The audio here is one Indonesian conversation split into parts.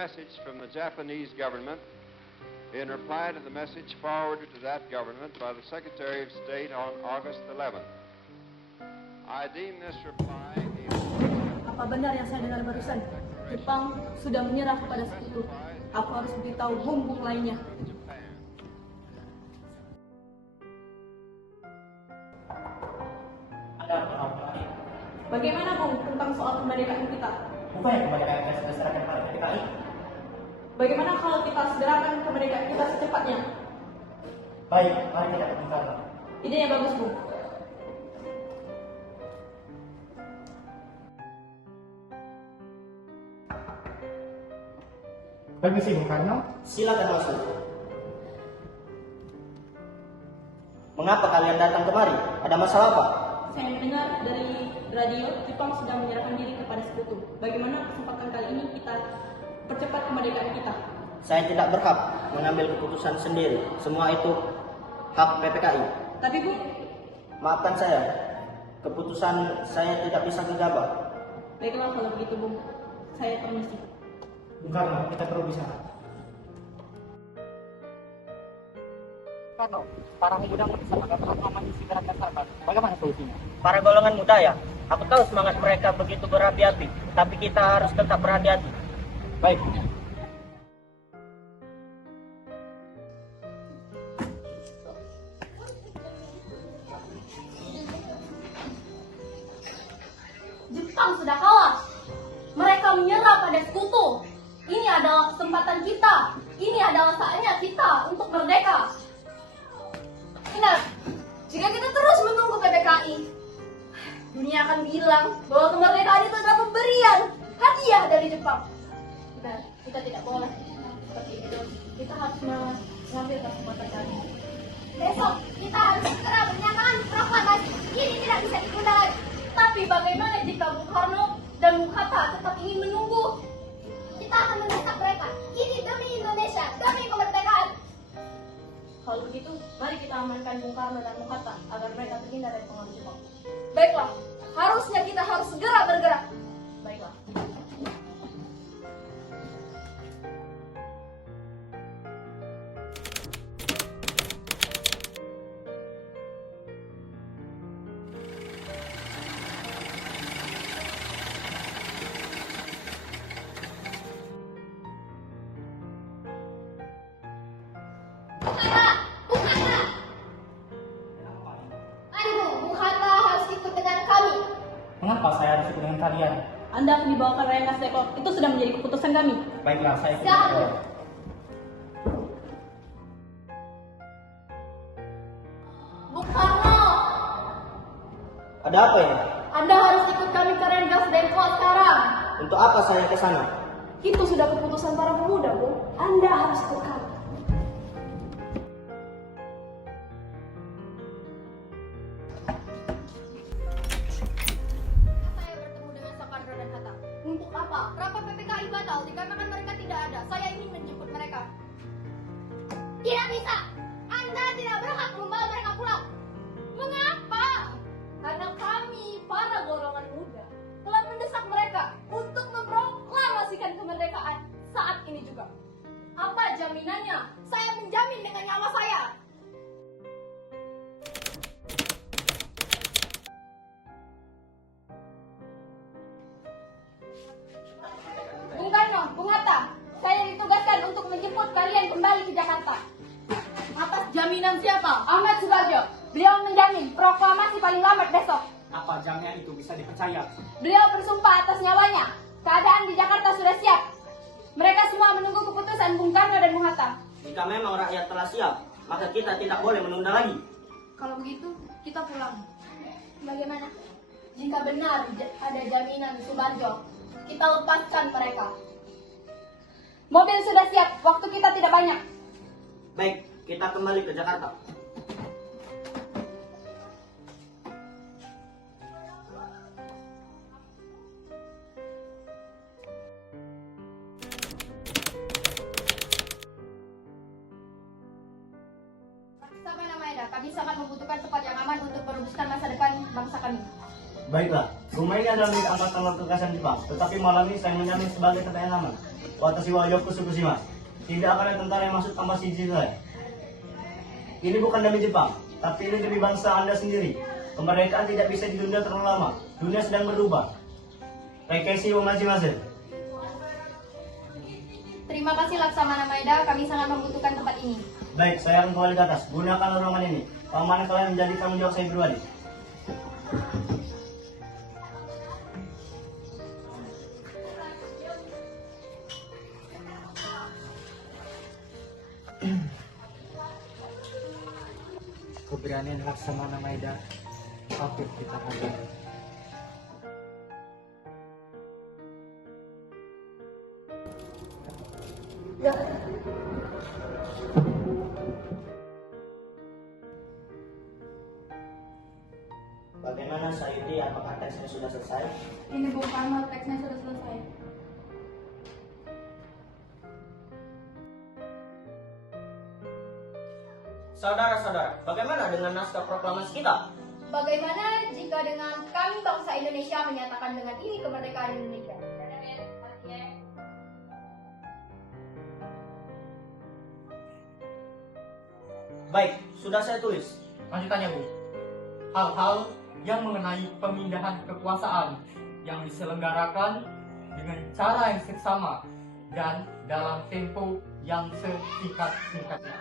message from the Japanese government in reply to the message forwarded to that government by the Secretary of State on August 11th. I deem this reply Apa benar yang saya dengar barusan? Jepang sudah menyerah kepada sekutu. Aku harus beritahu bung-bung lainnya. Ada apa? Bagaimana bung tentang soal kemerdekaan kita? Bukannya kemerdekaan kita sudah serahkan pada PKI? Bagaimana kalau kita segerakan kemerdekaan kita secepatnya? Baik, mari kita berbincang. Idenya bagus bung. Permisi Bung Karno. Silakan masuk. Mengapa kalian datang kemari? Ada masalah apa? Saya mendengar dari radio Jepang sudah menyerahkan diri kepada sekutu. Bagaimana kesempatan kali ini kita percepat kemerdekaan kita? Saya tidak berhak mengambil keputusan sendiri. Semua itu hak PPKI. Tapi bung, Maafkan saya. Keputusan saya tidak bisa gegabah. baiklah kalau begitu bung. Saya permisi. Bung Karno, kita perlu bicara. Karno, para pemuda mendesak agar proklamasi segera disahkan. Bagaimana solusinya? Para golongan muda ya. Aku tahu semangat mereka begitu berapi-api, tapi kita harus tetap berhati-hati. Baik. Jepang sudah kalah. Mereka menyerah pada sekutu. Ini adalah kesempatan kita. Ini adalah saatnya kita untuk merdeka. Ingat, jika kita terus menunggu PPKI, dunia akan bilang bahwa kemerdekaan itu adalah pemberian, hadiah dari Jepang. Kita tidak boleh seperti itu. Kita harus mengambil kesempatan kali. Besok kita harus segera menyatakan proklamasi. Ini tidak bisa ditunda lagi. Tapi bagaimana jika Bung Karno dan Bung Hatta tetap ingin menunggu? Kita akan mendesak mereka. Ini demi Indonesia, demi kemerdekaan. Kalau begitu, mari kita amankan Bung Karno dan Bung Hatta agar mereka terhindar dari pengaruh Jepang. Baiklah, harusnya kita harus segera bergerak. Baiklah. Mengapa saya harus ikut dengan kalian? Anda akan dibawakan Rengas Dengklok. Itu sudah menjadi keputusan kami. Baiklah, saya ikut. Siap, Bu. Bung Karno, Ada apa ya? Anda harus ikut kami ke Rengas Dengklok sekarang. Untuk apa saya ke sana? Itu sudah keputusan para pemuda, Bu. Anda harus ikut kami. Saya bertemu dengan Soekarno dan Hatta. Untuk apa? Rapat PPKI batal dikarenakan mereka tidak ada. Saya ingin menjemput mereka. Tidak bisa. Anda tidak berhak membawa mereka pulang. Mengapa? Karena kami, para golongan muda, telah mendesak mereka untuk memproklamasikan kemerdekaan saat ini juga. Apa jaminannya? Saya menjamin dengan nyawa saya. Bung Karno, Bung Hatta, saya ditugaskan untuk menjemput kalian kembali ke Jakarta. Atas jaminan siapa? Ahmad Subarjo. Beliau menjamin proklamasi paling lambat besok. Apa jaminan itu bisa dipercaya? Beliau bersumpah atas nyawanya. Keadaan di Jakarta sudah siap. Mereka semua menunggu keputusan Bung Karno dan Bung Hatta. Jika memang rakyat telah siap, maka kita tidak boleh menunda lagi. Kalau begitu, kita pulang. Bagaimana? Jika benar ada jaminan Subarjo, kita lepaskan mereka. Mobil sudah siap, waktu kita tidak banyak. Baik, kita kembali ke Jakarta. Sampai nama Eda, kami sangat membutuhkan tempat yang aman untuk merumuskan masa depan bangsa kami. Baiklah, rumah ini adalah milik Angkatan Laut Kekaisaran Jepang, tetapi malam ini saya menjamin sebagai tanda aman. Watashi wa Yoku Tsukushima. Tidak akan ada tentara yang masuk tanpa izin saya. Ini bukan demi Jepang, tapi ini demi bangsa Anda sendiri. Kemerdekaan tidak bisa ditunda terlalu lama. Dunia sedang berubah. Takeshi omajimasen. Terima kasih Laksamana Maeda, kami sangat membutuhkan tempat ini. Baik, saya akan kembali ke atas. Gunakan ruangan ini. Keamanan kalian menjadi tanggung jawab saya pribadi. Keberanian Laksamana Maeda patut kita hargai. Bagaimana Sayuti, apakah teksnya sudah selesai? Ini bukan teksnya sudah selesai. Saudara-saudara, bagaimana dengan naskah proklamasi kita? Bagaimana jika dengan kami bangsa Indonesia menyatakan dengan ini kemerdekaan Indonesia? Baik, sudah saya tulis. Lanjutannya, Bu. Hal-hal yang mengenai pemindahan kekuasaan yang diselenggarakan dengan cara yang seksama dan dalam tempo yang sesingkat-singkatnya.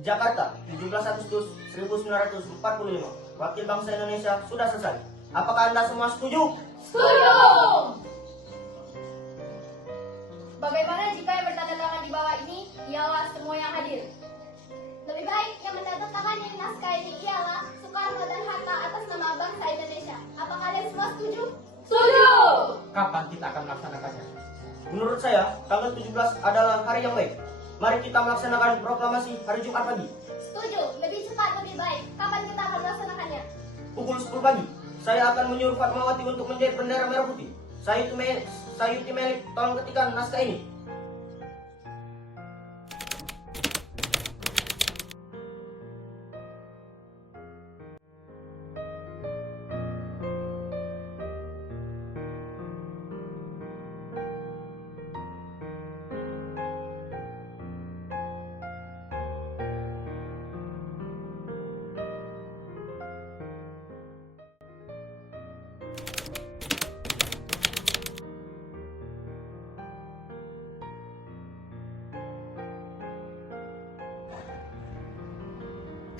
Jakarta, 17 Agustus 1945. Wakil bangsa Indonesia sudah selesai. Apakah Anda semua setuju? Setuju! Bagaimana jika yang bertanda tangan di bawah ini ialah semua yang hadir? Lebih baik yang menandatangani yang naskah ini ialah Soekarno dan Hatta atas nama bangsa Indonesia. Apa kalian semua setuju? Setuju! Kapan kita akan melaksanakannya? Menurut saya, tanggal 17 adalah hari yang baik. Mari kita melaksanakan proklamasi hari Jumat pagi. Setuju, lebih cepat lebih baik. Kapan kita akan melaksanakannya? Pukul 10 pagi. Saya akan menyuruh Fatmawati untuk menjahit bendera merah putih. Sayuti Melik, tolong ketikkan naskah ini.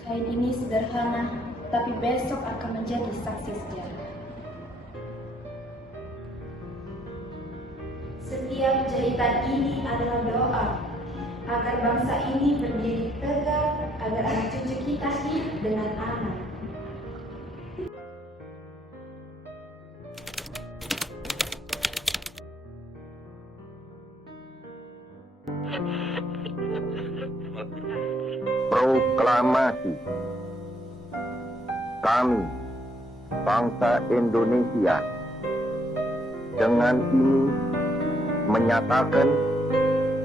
Kain ini sederhana, tapi besok akan menjadi saksi sejarah. Setiap jahitan ini adalah doa agar bangsa ini berdiri tegak, agar anak cucu kita hidup dengan aman. Proklamasi. Kami, bangsa Indonesia, dengan ini menyatakan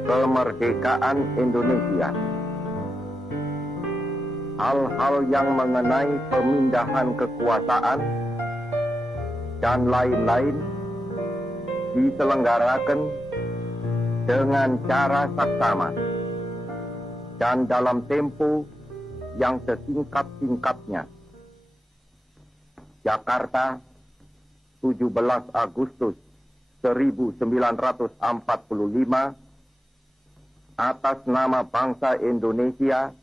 kemerdekaan Indonesia. Hal-hal yang mengenai pemindahan kekuasaan dan lain-lain diselenggarakan dengan cara saksama dan dalam tempo yang sesingkat-singkatnya. Jakarta, 17 Agustus 1945, atas nama bangsa Indonesia,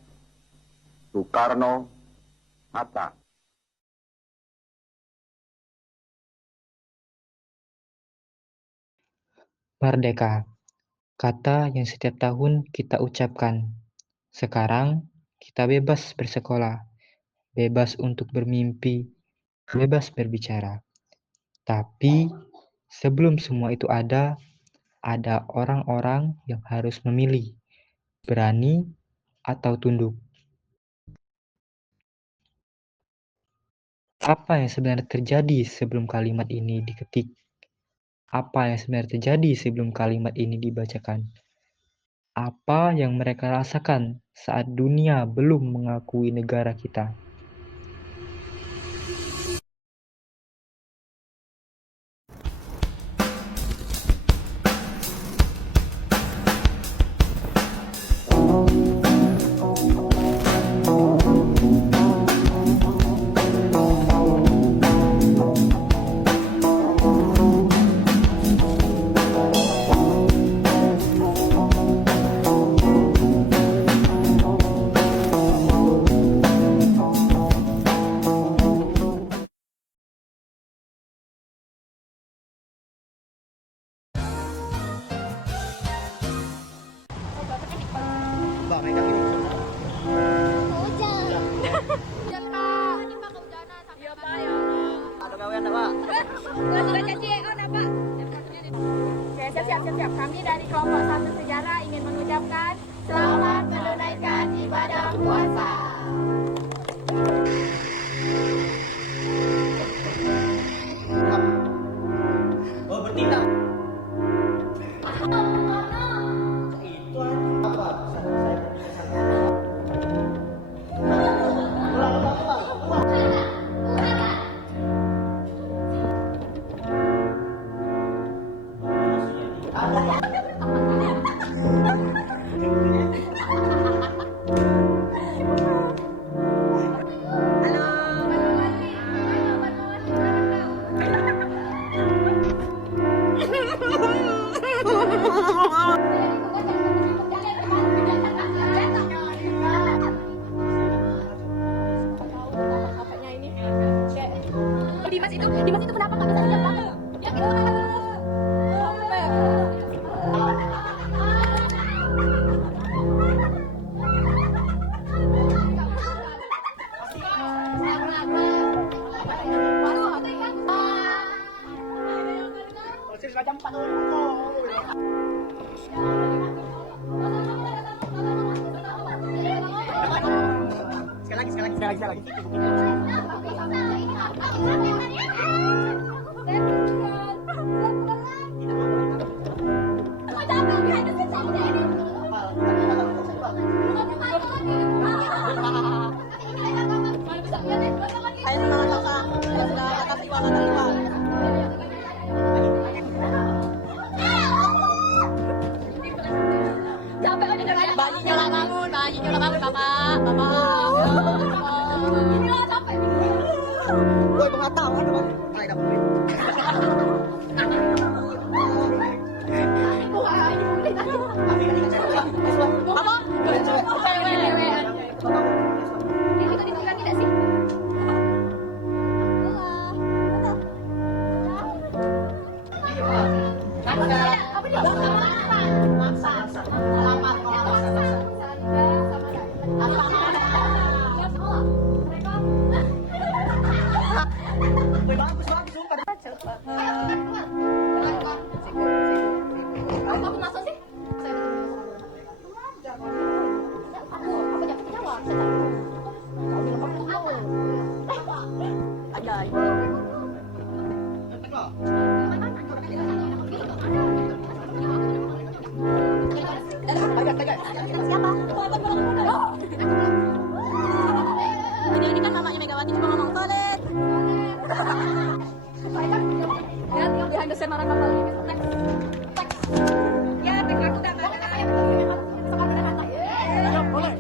Soekarno, Hatta. Merdeka, kata yang setiap tahun kita ucapkan. Sekarang kita bebas bersekolah, bebas untuk bermimpi, bebas berbicara. Tapi sebelum semua itu ada orang-orang yang harus memilih, berani atau tunduk. Apa yang sebenarnya terjadi sebelum kalimat ini diketik? Apa yang sebenarnya terjadi sebelum kalimat ini dibacakan? Apa yang mereka rasakan saat dunia belum mengakui negara kita? Oke, siap. Kami dari kelompok Satu Sejarah ingin mengucapkan selamat menunaikan ibadah puasa. Oh, bertindak. Itu apa? Dimas itu kenapa nggak bisa lihat Pak? Ya kita Sekali lagi. Bayinya lah bangun, Bapak. Inilah capek. Woi, pengatau kan, Bang. Ay, dapat. Apa? Wewe-wewean. Itu dibuka tidak sih? Apa dia? Aku masuk sih. Aku dapat jawab. Ajay. Siapa? Ini kan mamanya Megawati cuma ngomong toilet. Lihat yang behind the scene orang kapal ini. Teks. Ya, teks aku dapat. Boleh.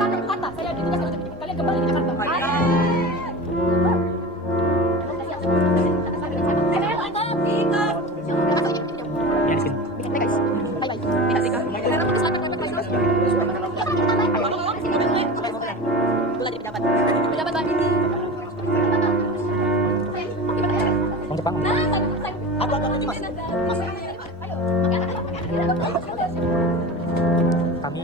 Bukan Pak, saya ditugas oleh kalian kembali ke Jakarta. Kami